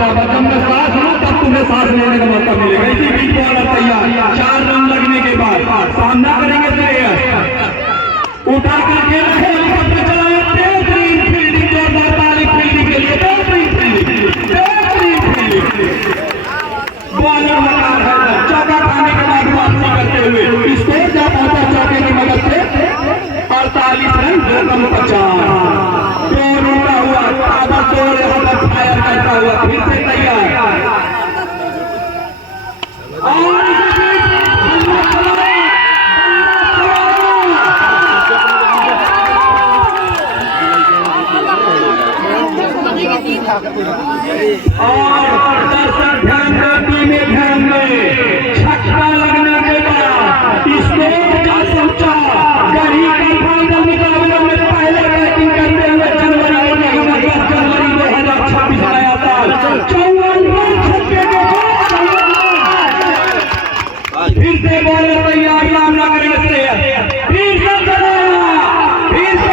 बराबर, जब मैं सांस लूं तब तुम्हें सांस लेने का मौका मिलेगा। इसी बीच बॉलर तैयार, 4 रन लगने के बाद सामना करेंगे श्रेयस। उठा करके हेलीकॉप्टर चलाया, बेहतरीन फील्डिंग, जोरदार ताली फील्डिंग के लिए, बेहतरीन फील्डिंग। बॉलर लगा है, चौका खाने के बाद वापसी करते हुए स्कोर जा पहुंचा चौके की मदद से 48 रन 250। रोका हुआ ताबड़तोड़ यहाँ पर फायर करता हुआ फिर से तैयार। और दर्शक ध्यान में ध्यान में छक्का लगने के बाद स्कोर जा पहुंचा गढ़ी का फाइनल मुकाबले में पहले बैटिंग करते हुए जनवरी 2026 आया था। 54 रन छक्के के बाद फिर से बॉलर तैयार, सामना करेंगे श्रेयस। फिर से चलाया, फिर से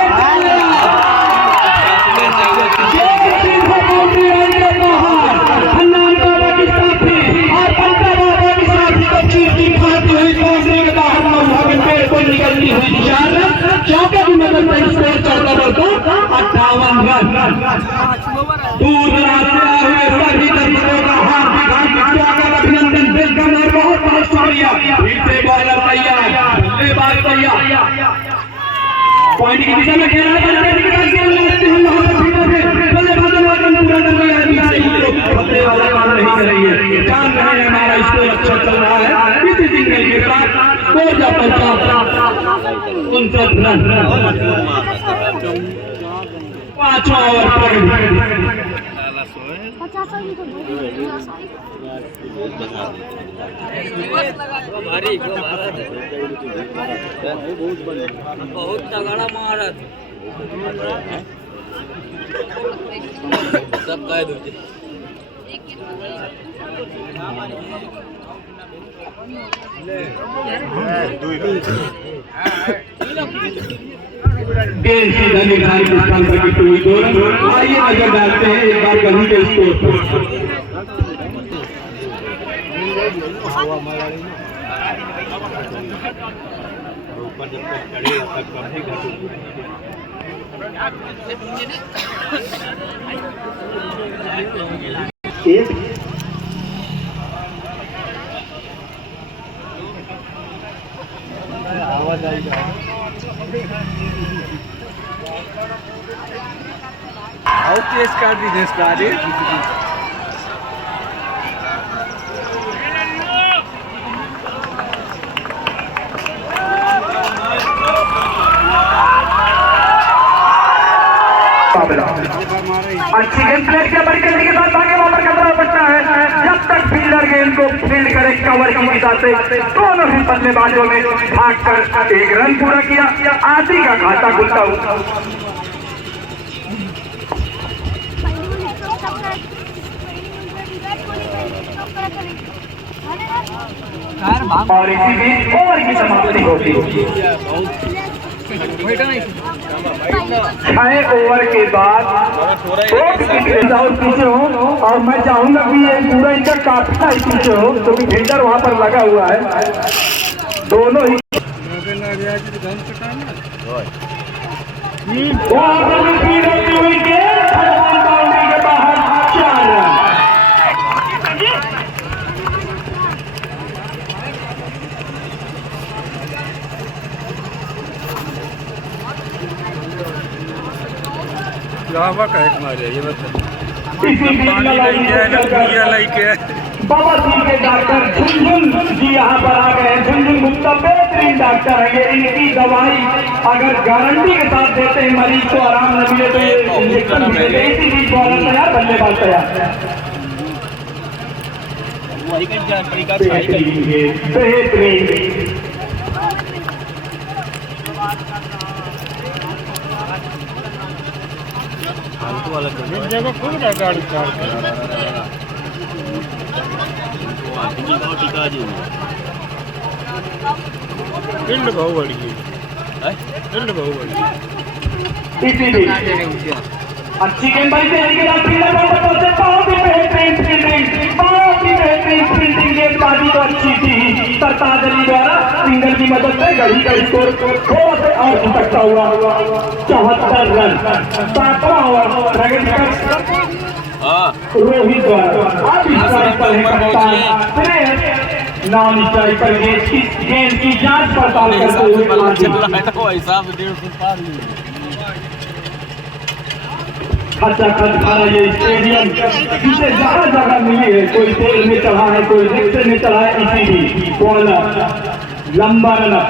निकलती हुई 4 रन, चौके की मदद से स्कोर चढ़ता बढ़ता 58 रन। दूर दराज से आए हुए सभी दर्शकों का हार्दिक स्वागत, अभिनंदन, वेलकम और बहुत बहुत शुक्रिया। फिर से बॉलर तैयार, बल्लेबाज तैयार, पॉइंट की दिशा में खेला है, खतरे वाला काम नहीं कर रही है। जान रहे हैं हमारा स्कोर अच्छा चल रहा है। इसी सिंगल के साथ स्कोर जा पहुंचा 59 रन। 5वां ओवर बहुत तगड़ा मारा सब कह दो। सीधा निर्धारित स्थान पर गिरते हुए 2 रन। आइए नजर डालते हैं एक बार गढ़ी के स्कोर पर। आवाज आई आउट केस काट दी स्टार्ट अच्छी गेंद प्लेट के बड़ी गेंद के साथ भागे ओवर खतरा बचता है। जब तक फील्डर गेंद को फील्ड करे कवर की दिशा से, दोनों ही बल्लेबाजों ने भागकर 1 रन पूरा किया। आधी का घाटा खुलता हुआ और इसी बीच ओवर की समाप्ति होती है। 6 ओवर के बाद पीछे हो और मैं चाहूंगा कि ये पूरा इनका काफी पीछे हो क्योंकि फील्डर वहां पर लगा हुआ है। दोनों ही बाउंड्री के बाहर 4 रन। का एक मारे ये बता बाबा सिंह के डॉक्टर झुनझुन जी यहाँ पर आ गए हैं। झुनझुन गुप्ता बेहतरीन डॉक्टर है। ये इनकी दवाई अगर गारंटी के साथ देते हैं मरीज को आराम न मिले तो ये इंजेक्शन भी देते हैं। इसी बीच बॉलर तैयार, बल्लेबाज तैयार। बेहतरीन जगह खुद ना गाड़ी फील्ड बहुत बड़ी है, फील्ड बहुत बड़ी अच्छी गेंदबाजी से बहुत ही बेहतरीन सरताज अली द्वारा सिंगल की मदद से गढ़ी का स्कोर थोड़ा से और झटकता हुआ 74 रन। 7वां ओवर रोहित द्वारा अब स्ट्राइक पर है कप्तान श्रेयस नाम स्ट्राइक पर गेंद की जांच पड़ताल करते हुए खचाखच भरा ये स्टेडियम जिसे जगह जगह मिली है, कोई तेल में चढ़ा है, कोई रिक्शे में चढ़ा है। इसी भी बॉलर लंबा रनर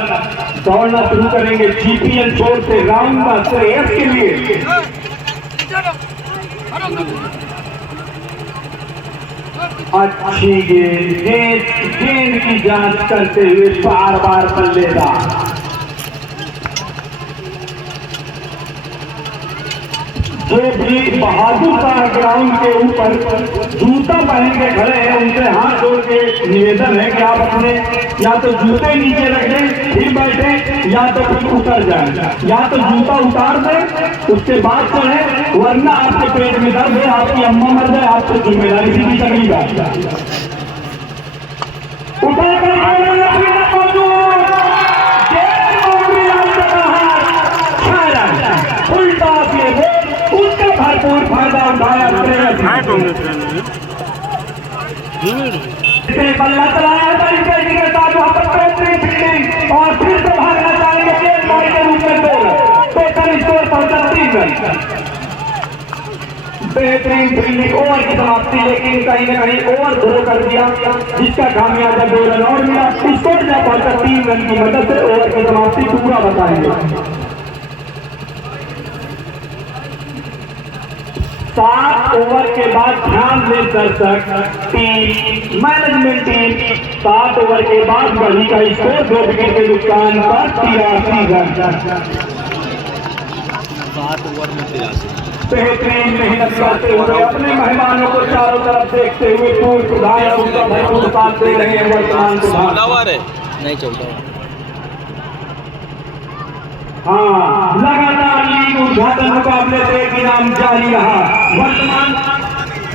दौड़ना शुरू करेंगे जीपीएल छोर से राउंड का श्रेयस के लिए। अच्छी गेंद की जांच करते हुए बार बार बल्लेबाज जो भी बहादुर शाह ग्राउंड के ऊपर जूता पहन के खड़े हैं उनसे हाथ जोड़ के निवेदन है कि आप अपने या तो जूते नीचे रखें फिर बैठे, या तो फिर उतर जाए, या तो जूता उतार दें उसके बाद चढ़े, वरना आपके पेट में दर्द है, आपकी अम्मा मर जाए, आपको जिम्मेदारी सीधी तकलीफ है। उठाकर उल्टा उसका भरपूर फायदा उठाया बल्ला चलाया था इसके साथ वहां पर फील्डिंग और फिर से भागना चाहेंगे गेंद बॉल के रूप में गोल। Total score 35 run. बेहतरीन फील्डिंग ओवर की समाप्ति, लेकिन कहीं न कहीं ओवर ड्रॉ कर दिया जिसका खामियाजा 2 रन और मिला। स्कोर जब 3 रन की मदद से ओवर की समाप्ति पूरा बताएंगे। 7 ओवर के बाद ध्यान दें दर्शक, टीम मैनेजमेंट टीम 7 ओवर के बाद गढ़ी का स्कोर 2 विकेट के नुकसान पर 83 रन। 7 ओवर में 83। बेहतरीन मेहनत करते हुए अपने मेहमानों को चारों तरफ देखते हुए पूर्व प्रधान उनका भरपूर साथ दे रहे हैं वर्तमान प्रधान। नहीं चलता। हाँ, लगातार लीग उद्घाटन मुकाबले से इनाम जारी रहा।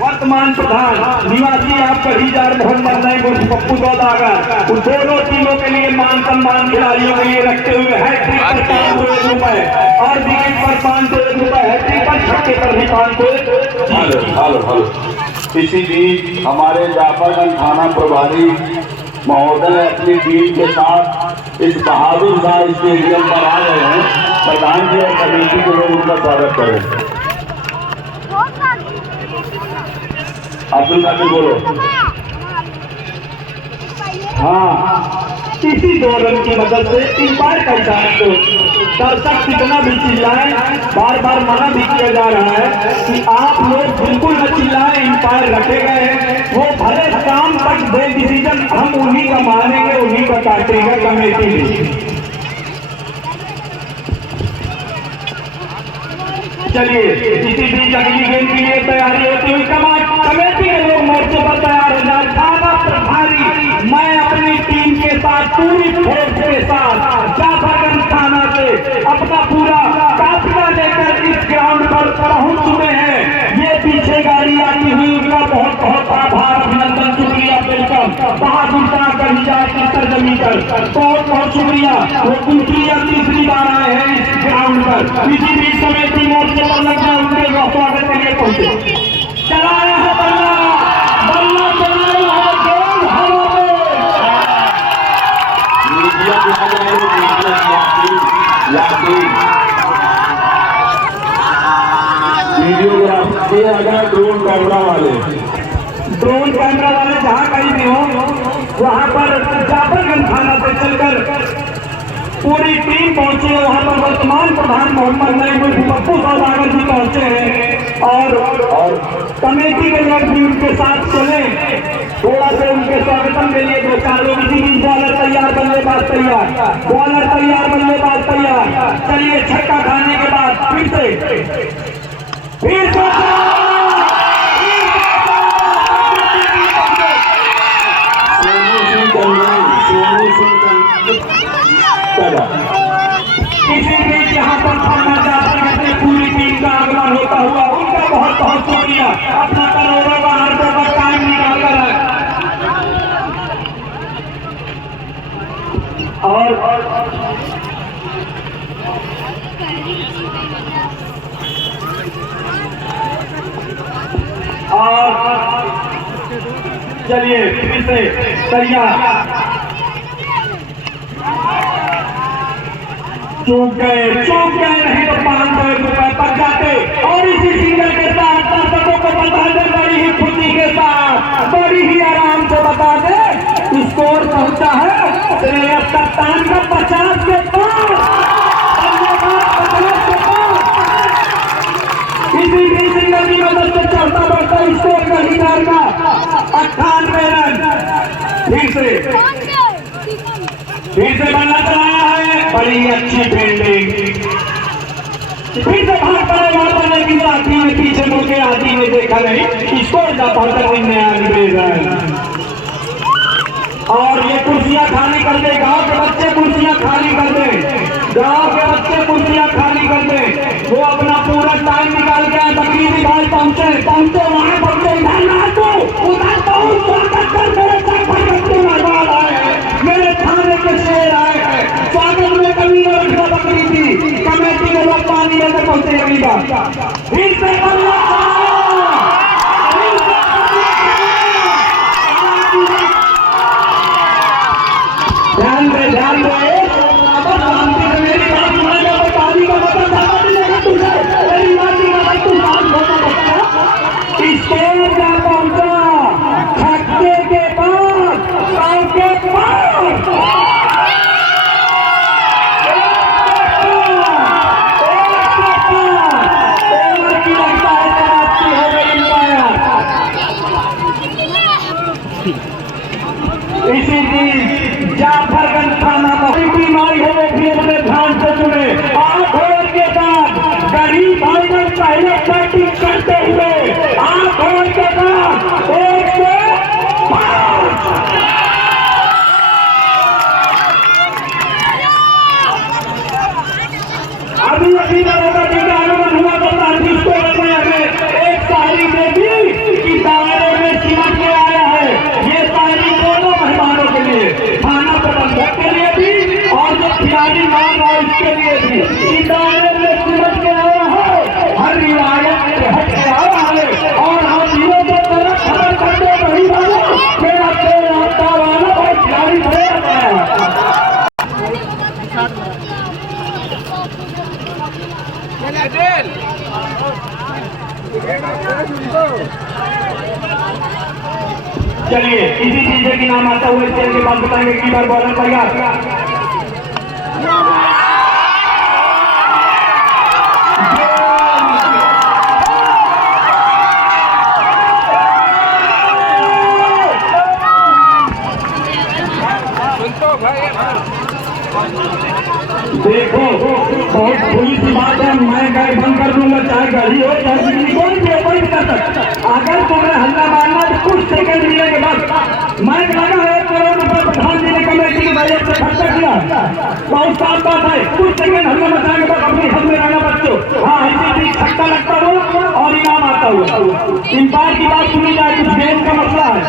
वर्तमान प्रधान निवासी आप कढ़ीजार मोहम्मद नईम पप्पू सौदागर उन दोनों टीमों के लिए मान सम्मान खिलाड़ियों के लिए रखते हुए हैट्रिक पर 501 रुपए और विकेट पर 501 रुपए, हैट्रिक पर छक्के पर भी 501। हेलो इसी बीच हमारे जाफरगंज थाना प्रभारी महोदय अपनी टीम के साथ इस बहादुर शाह स्टेडियम पर आ रहे हैं। प्रधान जी और कमेटी के लोग उनका स्वागत करें। अब्दुल कादिर बोलो। हाँ, इसी 2 रन की मदद से अंपायर का इशारा तो दर्शक कितना भी चिल्लाएं, बार बार मना भी किया जा रहा है कि आप लोग बिल्कुल न चिल्लाएं, अंपायर रखे गए हैं, वो भले शाम तक दे डिसीजन, हम उन्हीं का मानेंगे, उन्हीं का काटेंगे कमेटी भी। चलिए इसी बीच अगली गेम के लिए तैयारी होती हुई कमेटी के लोग मोर्चे पर तैयार हो जाए। थाना प्रभारी मैं अपनी टीम के साथ पूरी फोर्स के साथ जाफरगंज थाना से अपना पूरा काफिला लेकर इस ग्राउंड पर पहुंच चुके हैं। ये पीछे गाड़ी आती हुई उनका बहुत बहुत आभार, अभिनंदन, शुक्रिया, वेलकम। बहादुर शाह कढ़ीजार की सरजमी पर बहुत बहुत शुक्रिया। वो दूसरी या तीसरी बार आए हैं इस ग्राउंड पर। इसी बीच कमेटी मोर्चे पर लगना उनके स्वागत के लिए पहुंचे। चलाया है बल्ला, बल्ला चलाई है, गेंद हवा में। वीडियोग्राफी अगर ड्रोन कैमरा वाले जहाँ कहीं भी हो वहाँ पर जाफरगंज थाना से चलकर पूरी टीम पहुंची है। वहाँ पर वर्तमान प्रधान मोहम्मद नईम पप्पू सौदागर जी पहुंचे हैं और कमेटी के लोग भी उनके साथ चले। थोड़ा से उनके स्वागतम के लिए 2-4 लोग। इसी बीच बॉलर तैयार, बल्लेबाज तैयार, बॉलर तैयार, बल्लेबाज तैयार। चलिए छक्का खाने के बाद फिर से किसी बीच यहाँ पर थाना जाफरगंज में पूरी टीम का आगमन होता हुआ उनका बहुत बहुत शुक्रिया। अपना करोड़ों का हर का टाइम निकाल कर और चलिए फिर से तैयार। चूक गए नहीं तो 500 रुपए पक जाते। और इसी सिंगल के साथ दर्शकों को बता दे, बड़ी ही खुशी के साथ, बड़ी ही आराम से बता दे, स्कोर पहुंचा है 53 का 50 के पास। इसी भी सिंगल की मदद से चढ़ता बढ़ता स्कोर का हिसार का 98 रन फिर से बनना चलाया है। बड़ी अच्छी फील्डिंग, फिर से भाग पड़े वार्ता की साथी में पीछे मुड़ के आती में देखा नहीं, स्कोर का 92 रन। और ये कुर्सियां खाली कर दे, गांव के बच्चे कुर्सियां खाली कर दे, गांव के बच्चे कुर्सियां खाली कर दे। वो अपना पूरा टाइम निकाल के तकरीबी भाई पहुंचे वहां पहुंचे। उधर बहुत स्वागत कर, मेरे साथ भाई बच्चे मेहमान आए हैं, मेरे थाने के शेर आए हैं। स्वागत में कमी न रखना बकरी थी, कमेटी के लोग पानी लेकर पहुंचे। अभी बात फिर से ध्यान दे शांति से मेरी बात सुनेगा तो पानी का मतलब ज्यादा मिलेगा तुझे। मेरी बात नहीं अगर तू बात होता बच्चा। स्कोर का पहुंचा खट्टे के पास, गांव के पास। ओवर की लगता है समाप्ति हो गई इसी दिन जाफरगंज थाना में बीमारी होने भी अपने ध्यान से सुने। आंख खोल के साथ गरीब भाई ने पहले बैटिंग करते हुए आंख खोल के साथ 1 से 5। अभी नरोगा जी का आगमन हुआ तो 35 को एक शायरी में भी कि दायरे में सिमट के आया है। ये शायरी दोनों मेहमानों के लिए, थाना प्रबंधक के लिए भी और जो खिलाड़ी मान रहा है उसके लिए भी, कि दायरे में सिमट के आया है, हर रिवायत से हट के आया है। और हम जीरो को तरफ खबर करते वही वाले मेरा आपका वाला भाई खिलाड़ी बड़े चलिए इसी चीज के नाम आता हुआ इसके बाद बताएंगे की बार बॉलर तैयार। देखो बहुत बुरी सी बात है, मैं गाड़ी बंद कर दूंगा चाहे गाड़ी हो चाहे बिजली, कोई भी कर सकता। अगर तुम्हें हल्ला मारना तो कुछ सेकंड मिलेंगे बस। मैच लगा है 1 करोड़ रुपए प्रधान जी ने कमेटी के बजट से खर्चा किया, बहुत साफ बात है। कुछ सेकंड हल्ला मचाएंगे बस, अपनी हद में रहना बच्चों। हाँ इसी बीच छक्का लगता हुआ और इनाम आता हुआ। इंपायर की बात सुनी जाए, कुछ गेम का मसला है।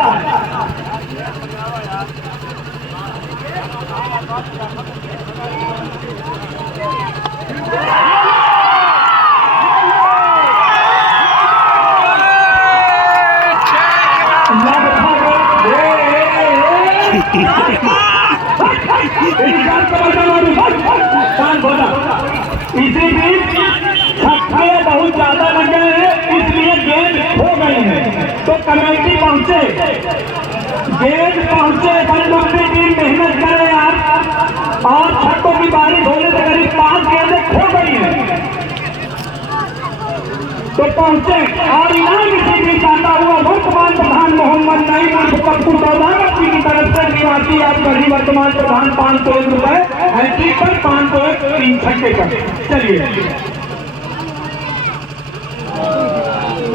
इसी बीच छक्के बहुत ज्यादा लग गए हैं, इसलिए गेंद हो गई है। तो कमेटी पहुंचे, गेंद पहुंचे, बंदूकी टीम मेहनत करे यार। और छक्कों की बारिश होने से करीब 5 गेंदें खो गई हैं। तो पहुंचे और इनाम इसी बीच आता हुआ वर्तमान प्रधान मोहम्मद नईम उर्फ पप्पू सौदागर जी की तरफ से निवासी आपका ही वर्तमान प्रधान 501 रुपए हैट्रिक पर 501 3 छक्के पर। चलिए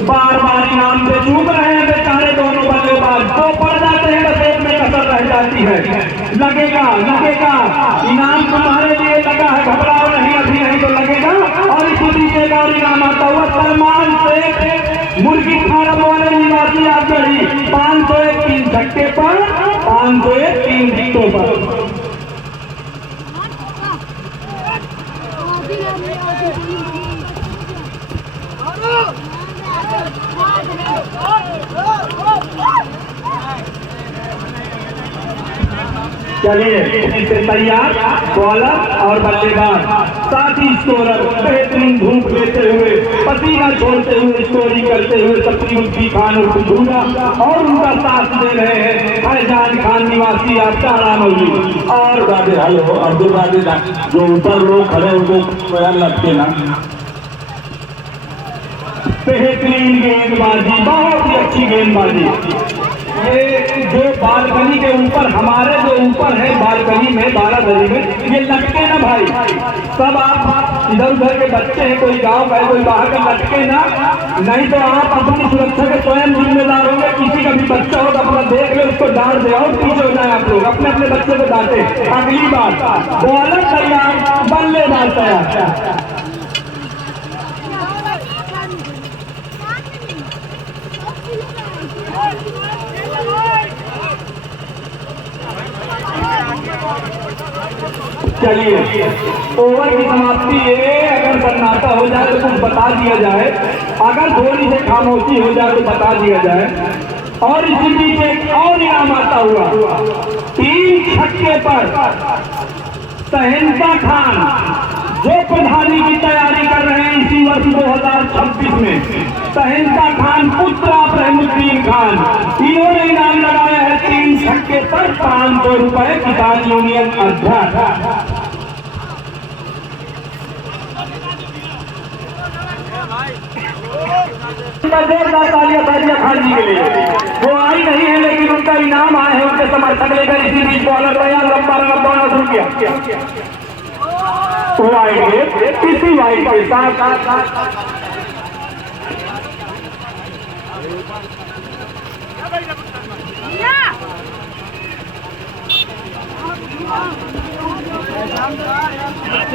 बार इनाम से चूक रहे हैं बेचारे दोनों बल्लेबाज, दो पड़ जाते हैं बस एक में कसर रह जाती है। लगेगा इनाम तुम्हारे लिए लगा है, घबराओ नहीं, अभी नहीं तो लगेगा। और इसी बीच और इनाम आता हुआ सलमान शेख मुर्गी फार्म वाले निवासी आगरी 501 3 छक्के पर, 501 3 विकेटों पर। चलिए इससे तैयार बॉलर और बल्लेबाज साथ ही स्कोरर बेहतरीन धूप लेते हुए पसीना छोड़ते हुए स्कोरिंग करते हुए तकरीबन खान और खुशबूरा और उनका साथ दे रहे हैं फैजान खान निवासी आपका मौली और हेलो अब्दुल कादिर जो ऊपर लोग खड़े उनको लगते ना। बेहतरीन गेंदबाजी, बहुत ही अच्छी गेंदबाजी। ये जो बालकनी के ऊपर हमारे जो ऊपर है बालकनी में बारादरी में ये लटके ना भाई, सब आप इधर उधर के बच्चे हैं, कोई गांव का है कोई बाहर का, लटके ना, नहीं तो आप अपनी सुरक्षा के स्वयं जिम्मेदार होंगे। किसी का भी बच्चा हो तो अपना देख ले, उसको डांट दे और पीछे हो जाए आप लोग, अपने अपने बच्चे को डांटे। अगली बार बॉलर तैयार बल्लेबाज तैयार। चलिए ओवर की समाप्ति है। अगर सन्नाटा हो जाए तो कुछ बता दिया जाए, अगर थोड़ी से खामोशी हो जाए तो बता दिया जाए। और इसी बीच एक और इनाम आता हुआ 3 छक्के पर सहनता खान जो प्रधानी की तैयारी कर रहे हैं इसी वर्ष 2026 में, सहनता खान पुत्र रहमुद्दीन खान, इन्होंने इनाम लगाया है 3 छक्के पर 500 रुपए किसान यूनियन अध्यक्ष। जोरदार तालियां खान जी के लिए, वो आई नहीं है लेकिन उनका इनाम आए हैं, उनके समर्थक लेकर इसी बीच बॉलर तैयार लंबा रन दौड़ना शुरू किया। वाइड इसी वाइड के साथ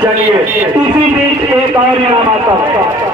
चलिए इसी बीच एक और इनाम आता है।